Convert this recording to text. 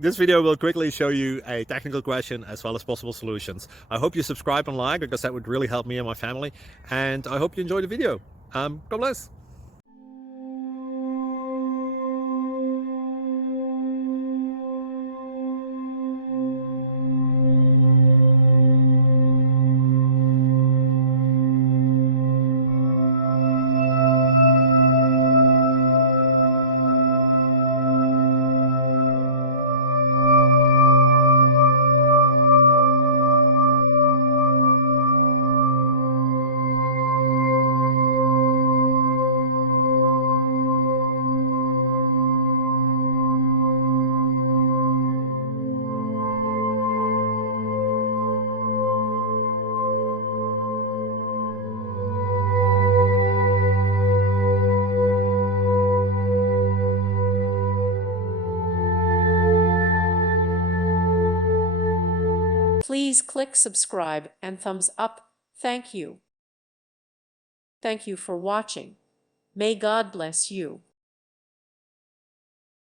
This video will quickly show you a technical question as well as possible solutions. I hope you subscribe and like, because that would really help me and my family. And I hope you enjoy the video. God bless. Please click subscribe and thumbs up. Thank you. Thank you for watching. May God bless you.